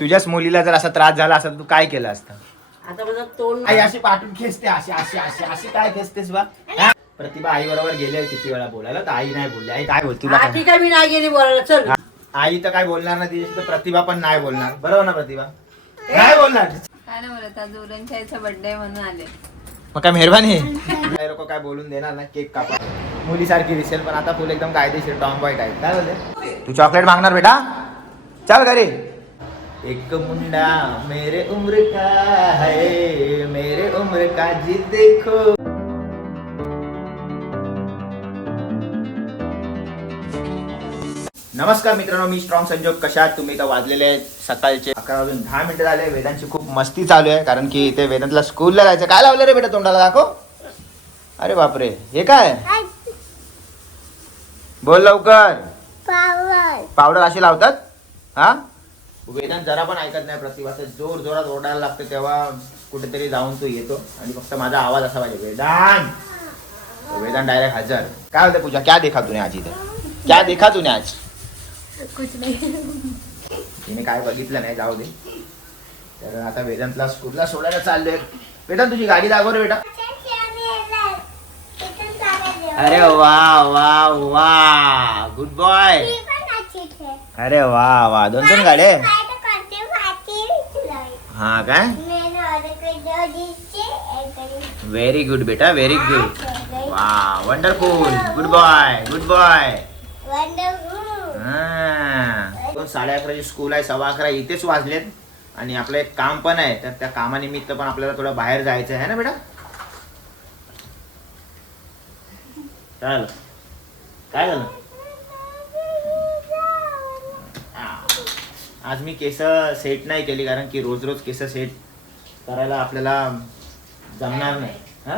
तुझ्याच मुलीला जर असा त्रास झाला असता तर तू काय केलं असतं? आता माझं तोंड आई अशी पाठून खेचते अशी अशी अशी अशी काय खेचतेस बा? हा? प्रतिभा आई बरोबर गेले किती वेळा बोलायला तर आई नाही बोलली. आई काय बोल तुला? हा, काय? ठीक आहे मी नाही गेली बोलायला? चल. हा. आई तर काय बोलणार नाही तिच्याशी तर प्रतिभा पण नाही बोलणार. बरोबर ना प्रतिभा? नाही बोलणार. काय नाही बोलत आज उरणच्या आईचा बर्थडे म्हणून आले. मग काय मेहरबानी? आहे लोक काय बोलून देणार ना केक कापा. मुलीसारखी दिसेल पण आता फुल एकदम कायदेशीर टॉम बॉय टाईप काय बोलते तू चॉकलेट मागणार बेटा? चल घरी. एक मुंडा मेरे उम्र का है मेरे उम्र का जी देखो। नमस्कार मित्रांनो मी स्ट्रॉंग संजोग. कशात तुम्ही? तर वाजलेले आहेत सकाळचे. अकरा वाजून दहा मिनिटं झाले. वेदांची खूप मस्ती चालू आहे कारण की ते वेदांतला स्कूलला जायचं. काय लावलं रे बेटा तोंडाला? दाखव. अरे बापरे. हे काय? बोल लवकर. पावडर अशी लावतात? हा? वेदांत जरा पण ऐकत नाही प्रतिभाचं जोर जोरात ओरडायला लागतं तेव्हा कुठेतरी जाऊन तो येतो. आणि फक्त माझा आवाज असा पाहिजे वेदांत! वेदांत डायरेक्ट हजर. काय होतं पूजा? क्या देखा तूने आज इथे क्या देखा तूने आज? कुछ नाही. तिने काय बघितलं नाही जाऊ दे. तर आता वेदांतला स्कूलला सोडायला चाललोय? वेदांत तुझी गाडी दाखव रे बेटा. अरे वा वा वा. गुड बॉय अरे वा वा. दोन दोन गाड्या? हा काय? व्हेरी गुड बेटा व्हेरी गुड वा wonderful good boy good boy पण साडे अकराची स्कूल आहे सव्वा अकरा इथेच वाजलेत. आणि आपलं एक काम पण आहे तर त्या कामानिमित्त पण आपल्याला थोडं बाहेर जायचं आहे ना बेटा? झालं काय झालं? आज मी केस सेट नाही केली कारण की रोज रोज केस सेट करायला आपल्याला जमणार नाही. हा?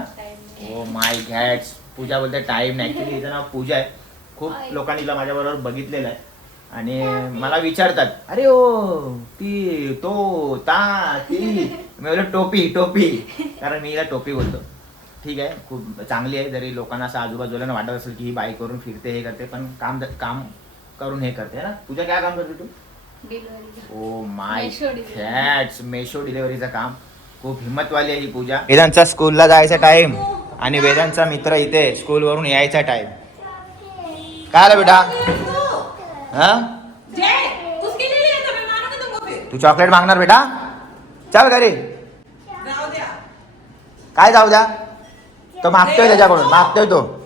ओ माय घॅट्स पूजा बोलते टाइम नाही. ऍक्च्युली हिचं नाव पूजा आहे. खूप लोकांनी हिला माझ्याबरोबर बघितलेलं आहे. आणि मला विचारतात अरे ओ ती तो ता ती. मी बोललो टोपी टोपी. कारण मी हिला टोपी बोलतो. ठीक आहे खूप चांगली आहे. जरी लोकांना असं आजूबाजूला वाटत असेल की ही बाईक करून फिरते हे करते पण काम काम करून हे करते ना? पूजा काय काम करते तू? Oh my. फॅट्स मेशो डिलिव्हरीचं काम. खूप हिंमतवाली आहे ही पूजा. वेदांचा स्कूलला जायचा टाइम आणि वेदांचा मित्र इथे स्कूलवरून यायचा टाइम काय आलं बेटा? हा? तू चॉकलेट मागणार बेटा? चल घरी. काय जाऊ द्या? तो मागतोय त्याच्याकडून मागतोय तो.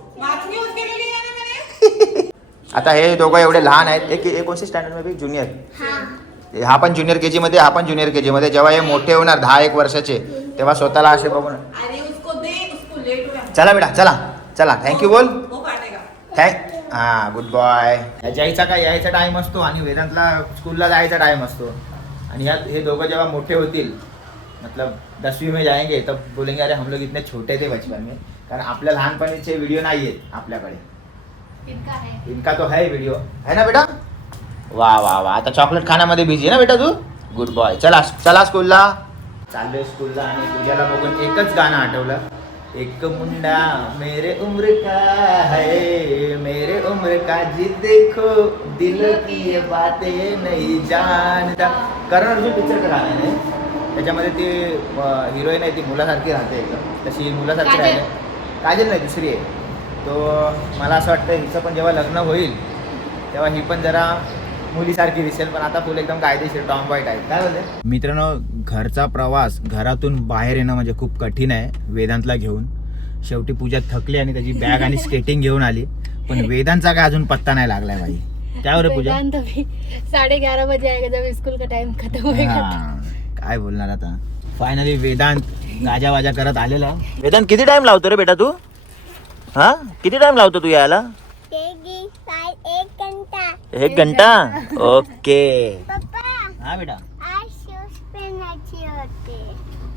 आता हे दोघं एवढे लहान आहेत एक एक कोणती स्टँडर्डमध्ये? ज्युनियर हा. पण ज्युनियर के जी मध्ये हा पण ज्युनियर के जी मध्ये. जेव्हा हे मोठे होणार दहा एक वर्षाचे तेव्हा स्वतःला असे बघून अरे उसको दे उसको लेट हो चला बेटा चला चला. थँक्यू बोल. थँक हा गुड बॉय यायचा काय यायचा टाइम असतो आणि वेदांतला स्कूलला जायचा टाइम असतो. आणि ह्या हे दोघं जेव्हा मोठे होतील मतलब दसवीं में जाएंगे तब बोलेंगे अरे हम लोग इतने छोटे थे बचपन में. कारण आपल्या लहानपणीचे व्हिडिओ नाही आहेत आपल्याकडे. इनका तो है व्हिडिओ है ना बेटा? वा वा वा. आता चॉकलेट खाण्यामध्ये बिझी आहे ना बेटा तू? गुड बॉय चला चला स्कूलला चाललोय स्कूलला आणि पूजाला बघून एकच गाणं आठवलं. एक मुंडा मेरे उम्र का है? मेरे उम्र का जी देखो दिल की ये बातें नहीं जानता. करण अर्जुन पिक्चरचं गाणं आहे ना? त्याच्यामध्ये ती हिरोईन आहे ती मुलासारखी राहते एकदम. तशी मुलासारखी. राहते काजल नाही दुसरी आहे. तो मला असं वाटतं हिचं पण जेव्हा लग्न होईल तेव्हा ही पण जरा मुलीसारखी दिसेल पण आता फुल एकदम कायदेशीर टॉम बॉय टाईप काय बोलते मित्रांनो घरचा प्रवास घरातून बाहेर येणं म्हणजे खूप कठीण आहे वेदांतला घेऊन. शेवटी पूजा थकली आणि त्याची बॅग आणि स्केटिंग घेऊन आली पण वेदांचा काय अजून पत्ता नाही लागलाय बाई. त्यावर आहे पूजा? वेदांत अभी साढ़े ग्यारह बजे आएगा जब स्कूल का टाइम खत्म होएगा हा, काय बोलणार आता? फायनली वेदांत गाजा वाजा करत आलेला. वेदांत किती टाइम लावतो रे बेटा तू? हा? किती टाइम लावतो तू यायला? एक घंटा. एक घंटा? ओके. हा बेटा.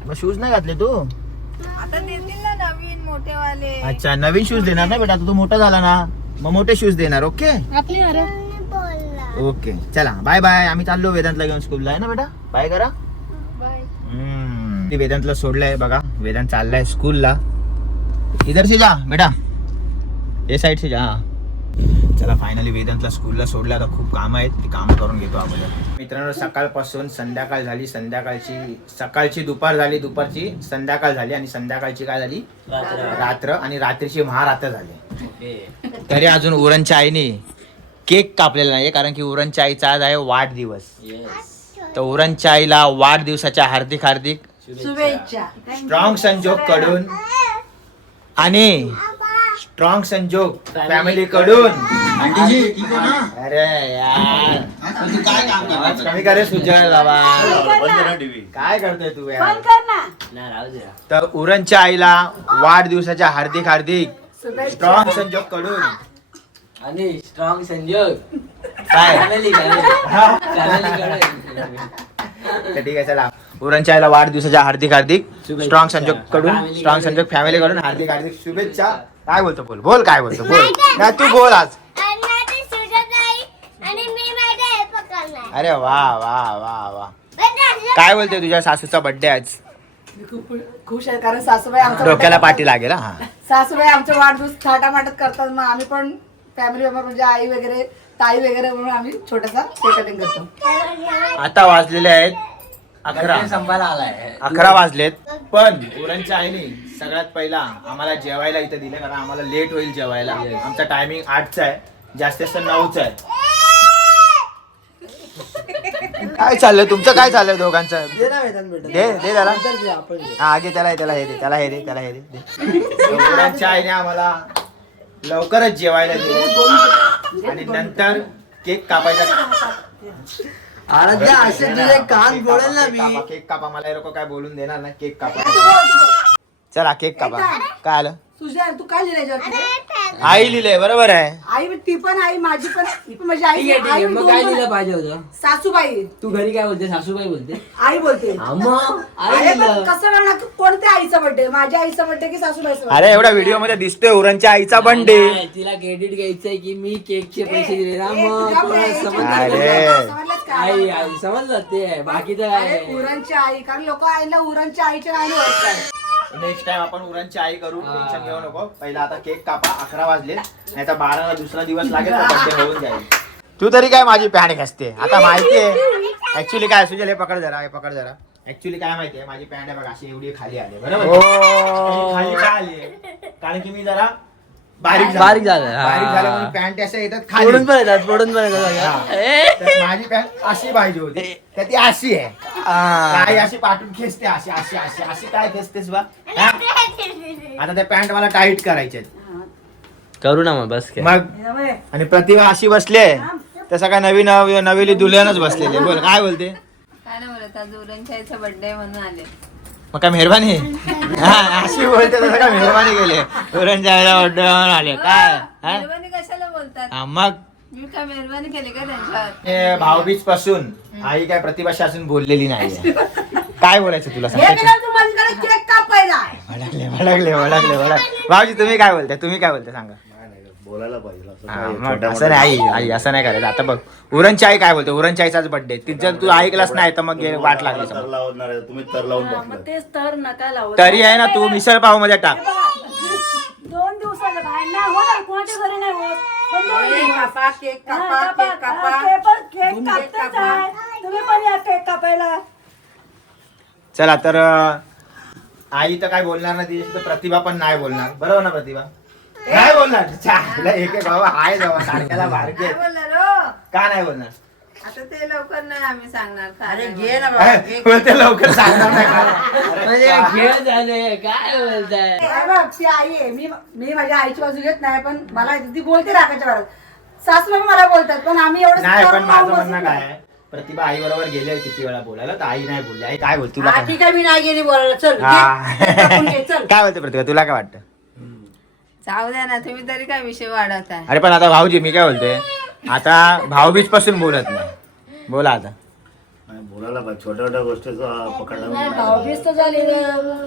मग शूज नाही घातले तू? आता देतील ना नवीन मोठेवाले. अच्छा नवीन शूज देणार ना बेटा? तू मोठा झाला ना मग मोठे शूज देणार ओके? आपली अरे मी बोलला. ओके चला. बाय बाय आम्ही चाललो वेदांतला घेऊन स्कूलला आहे ना बेटा? बाय करा. ती वेदांतला सोडलंय बघा. वेदांत चाललाय स्कूलला इधर से जा बेटा. ये साइड से जा हाँ. चला फायनली वेदांतला स्कूलला सोडलं. आता खूप कामं आहेत. ती कामं करून घेतो अगोदर मित्रांनो सकाळपासून संध्याकाळ झाली. संध्याकाळची सकाळची दुपार झाली. दुपारची संध्याकाळ झाली. आणि संध्याकाळची काय झाली? रात्र. आणि रात्रीची महारात्र झाली. तरी अजून उरणच्या आईने केक कापलेला नाही कारण की उरणच्या आईचा आज आहे वाढदिवस. तर उरणच्या आईला वाढदिवसाच्या हार्दिक हार्दिक शुभेच्छा. स्ट्रॉंग संजोगकडून. आणि स्ट्रॉंग संजोग फॅमिली कडून अरे यार. आवाज कमी करे सुजय बाबा. काय करतोय तू यार? तर उरणच्या आईला वाढदिवसाच्या हार्दिक हार्दिक स्ट्रॉंग संजोगकडून आणि स्ट्रॉंग संजोग. काय? तर ठीक आहे चला. उरणच्या आईला वाढदिवसाच्या हार्दिक हार्दिक स्ट्रॉंग संजोगकडून स्ट्रॉंग संजोग फॅमिली कडून हार्दिक हार्दिक शुभेच्छा. काय बोलतो बोल बोल काय बोलतो बोल. नाही तू बोल आज. अरे वा वा वा वा. काय बोलते तुझ्या सासूचा बर्थडे आज? मी खूप खुश आहे कारण सासूबाई आमचा डोक्याला पाठी लागेल हा. सासूबाई आमचे वाढदिवस थाटामाटात करतात मग आम्ही पण फॅमिली मेंबर म्हणजे आई वगैरे ताई वगैरे म्हणून आम्ही छोटासा केक कटिंग करतो आता वाजलेले आहेत अकरा. संपायला आलाय. अकरा वाजलेत. पण उरणच्या आईने सगळ्यात पहिला आम्हाला जेवायला इथं दिले कारण आम्हाला लेट होईल जेवायला. आमचा टायमिंग आठचा आहे. जास्तीत जास्त नऊचा आहे. काय चाललंय? तुमचं काय चाललंय दोघांचं? दे दे त्याला. हा घे त्याला हे, त्याला हे दे त्याला हे दे त्याला हे दे दे. उरणच्या आईने आम्हाला लवकरच जेवायला दिले. आणि नंतर केक कापायचा. आराध्या असे तुझे कान फोडेल ना मी कापा, केक कापा मला हे लोक काय बोलून देणार ना केक कापा. चला केक कापा. काय आलं? तुझ्या तू काय लिहिलं याच्यावरती? आई लिहिलंय बरोबर आहे. आई ती पण आई माझी पण. माझी आई ठीक आहे ठीक आई आहे. मग दोन काय पण- लिहिलं पाहिजे होतं? सासूबाई. तू घरी काय बोलते? सासूबाई बोलते? आई बोलते. हा मग? आई अरे पण लिहिलं. कसं करणार? कोणत्या आईचा बर्थडे माझ्या आईचा बर्थडे की सासूबाईचा अरे एवढा व्हिडिओमध्ये दिसतोय उरणच्या आईचा बर्थडे नाही, तिला क्रेडिट घ्यायचंय की मी केकचे पैसे दिले. ना मग समजलं. का? आई आई समजलं ते. बाकी तर अरे काय उरणची आई कारण लोक आईला उरणच्या आईच्या नावाने ओळखतात. नेक्स्ट टाइम आपण उरणची आई करू. टेन्शन घेऊ नको. पहिला आता केक कापा. अकरा वाजले नाही तर बाराला दुसरा दिवस लागेल बर्थडे होऊन जाईल. तू तरी काय माझी पॅन्ट घसते? आता माहिती आहे ऍक्च्युली काय सुजल हे पकड जरा हे पकड जरा. ऍक्च्युली काय माहितीये? माझी पॅन्ट आहे बघा अशी एवढी खाली आली बरोबर? खाली का आली कारण की मी जरा बारीक झालो. बारीक झालं, हा. बारीक झालं म्हणून पॅन्ट अशा येतात खाली. पडून पण येतात पडून पण येतात. सगळ्या. ए. तर माझी पॅन्ट अशी पाहिजे होती. तर ती अशी आहे. आ. काय अशी पाठून खेचते अशी अशी अशी अशी काय खेचतेस बा? हा? आता त्या पॅन्ट मला टाईट करायचे करू ना मग बस काय मग आणि प्रतिभा अशी बसले तसं काय नवीन नवी- नवीली दुल्हनच बसलेली बोल काय बोलते? काय नाही बोलत आज उरणच्या बर्थडे म्हणून आले. मग काय मेहरबानी? हा, अशी बोलते तसं काय मेहरबानी केली उरण जायला आले काय? हा? मेहरबानी कशाला बोलतात? हा, मग? मी काय मेहरबानी केली का त्यांच्यावर हे भाऊबीजपासून आई काय प्रतिभाशी अजून बोललेली नाही काय बोलायचं तुला? हे सांगायचं गेलं तू माझ्याकडे केक कापायला भडकले भडकले भडकले भडक भाऊजी तुम्ही काय बोलताय? तुम्ही काय बोलताय? सांगा. बोलायला पाहिजे असं हा, काय मग छोट्या असं नाही आई आई असं नाही करायचं. आता बघ उरणची आई काय बोलते उरणची आईचाच बर्थडे ती जर तू ऐकलास नाही तर मग वाट लागली तर समज. लावणार आहे तुम्ही तर लावून मग तेच तर नका लावत तरी आहे ना तू मिसळ पावमध्ये टाक दोन दिवसाचं बाहेर नाही होत कोणाच्या घरी नाही होत. कापा केक कापा. केक कापा. केक कापताच. आहे. तुम्ही पण या केक कापायला. चला तर अं, आई तर काय बोलणार नाही तिची तर प्रतिभा पण नाही बोलणार. बरोबर ना प्रतिभा? नाही बोलणार. एक एक बाबा हाय बाबा सारख्याला बारके. काय हो. का नाही बोलणार? आता ते लवकर नाही आम्ही सांगणार अरे घे ना. बाबा बोलते लवकर सांगणार नाही का? म्हणजे अरे, खेळ झाले काय बोलताय? हे बघ, ती आई आहे. मी मी माझ्या आईची बाजू घेत नाही पण मला ती बोलते रागाच्या भरात. सासूला पण मला बोलतात पण आम्ही एवढं नाही पण करून माझं म्हणणं. काय आहे? प्रतिभा आई बरोबर गेले किती वेळा बोलायला तर आई नाही बोलली. आई काय बोल तुला हा काय ठीक आहे मी नाही गेली बोलायला. चल हा. घे, चल. काय बोलते प्रतिभा? तुला काय वाटतं? जाऊ द्या ना तुम्ही तरी काय विषय वाढवताय? अरे पण आता भाऊजी मी काय बोलते? आता भाऊबीजपासून बोलत नाही. बोला आता. नाही, बोलायला पाहिजे. छोट्या छोट्या गोष्टीचं पकडला नाही, भाऊबीज तर झाली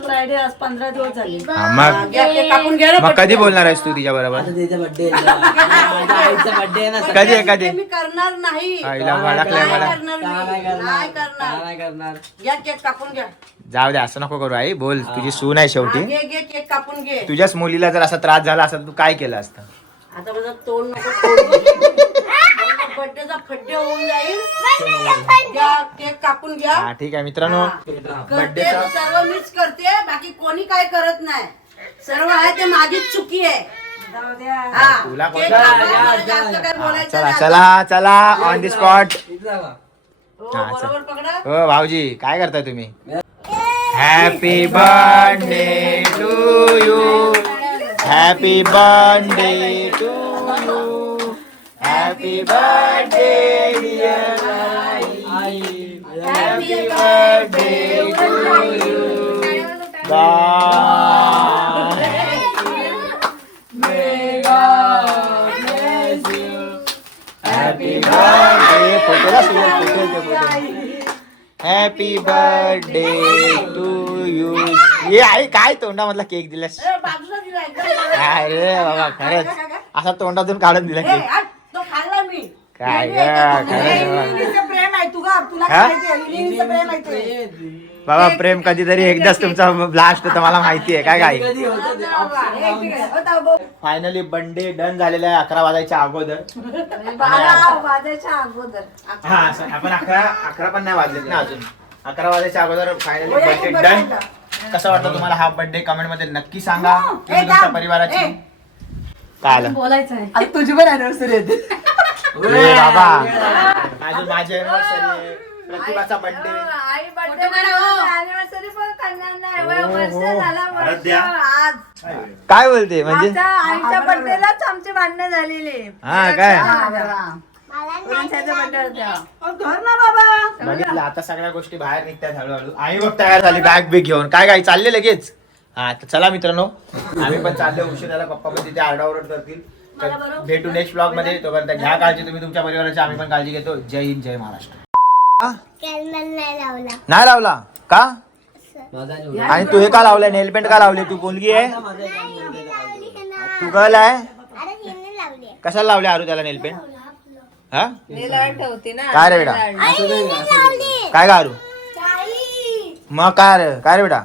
फ्रायडे आज पंधरा दिवस झाले. हा, मग घ्या, केक कापून घे ना मग कधी. बोलणार आहेस तू तिच्या बरोबर? आता तिचा बर्थडे माझ्या आईचा बर्थडे आहे ना कधी आहे कधी? मी करणार नाही. आईला काय भडकलंय नाही मला. करणार का नाही मी करणार? नाही का करणार? नाही करणार? घ्या केक कापून घ्या. जाऊ दे असं नको करू आई. बोल तुझी सून आहे हा, शेवटी घे घे केक कापून घे. तुझ्याच मुलीला जर असा त्रास झाला असता तर तू काय केलं असतं? आता माझं तोंड नको बड्डेचा फड्डे होऊन जाईल. घ्या केक कापून घ्या. हा ठीक आहे मित्रांनो. करते ते सर्व मीच करते बाकी कोणी काय करत नाही. सर्व आहे ते माझीच चुकी आहे. हा, तुला केक कोणता- कापून मला जास्त काही बोलायचं चला नाही. चला चला ऑन दी स्पॉट हो, हा, चल. बरोबर पकडा. हो भाऊजी काय करताय तुम्ही? Happy birthday to you happy birthday to you happy birthday dear happy birthday to you happy birthday फोटोला सुरुवात photo photo happy birthday to you ये आई काय तोंडामधला केक दिलास. अरे बाबा खरंच. असा तोंडातून काढून दिला केक काय ग हे. इलिनीचं प्रेम आहे तुला तुला हा? काय माहिती आहे इलिनीचं प्रेम आहे ते. बाबा प्रेम कधीतरी एकदाच तुमचा ब्लास्ट होतं मला माहिती आहे काय काय कधी होतं ते? हे. फायनली बर्थडे डन झालेला आहे अकरा वाजायच्या अगोदर. बारा वाजायच्या अगोदर. हा असं आपण अकरा अकरा पण नाही वाजलेत ना अजून. अकरा वाजायच्या अगोदर फायनली बर्थडे डन कसं वाटतं तुम्हाला हा बर्थडे कमेंटमध्ये नक्की सांगा. हो, तुम्ही ए, तुमच्या थांब. परिवाराची. ए. काय आलं? बोलायचं आहे तुझी पण अॅनिव्हर्सरी येते ए बाबा. अजून माझी anniversary आहे प्रतिभाचा बर्थडे आई फोटो बर्थडे काढा, हो. अॅनिव्हर्सरी पण करणार नाही वय हो, वर्ष. झाला परत वर्ष द्या. आज. काय? बोलते? म्हणजे? आमच्या आईच्या बर्थडेलाच आमची भांडणं झालेली. हा काय? धर ना बाबा. बघितलं आता सगळ्या गोष्टी बाहेर निघतात हळूहळू. आई बघ तयार झाली बॅग बिग घेऊन. काय काय चालले लगेच? हा तर चला मित्रांनो. आम्ही पण चाललो उशीर झाला पप्पा पण तिथे आरडाओरड करतील. तर भेटू नेक्स्ट ब्लॉगमध्ये. तोपर्यंत घ्या काळजी. तुम्ही तुमच्या परिवाराची आम्ही पण काळजी घेतो. जय हिंद जय महाराष्ट्र. नाही लावला. नाही लावला? का. आणि तू हे का लावलंय? नेलपेंट का लावले तू मुलगी आहे? तू गर्ल आहे? अरे हिने लावली कशाला लावले आरू त्याला नेलपेंट हा? नेलाड ठेवते ना. काय रे बेटा? लावली. काय का आरू? मग काय रे? काय रे बेटा?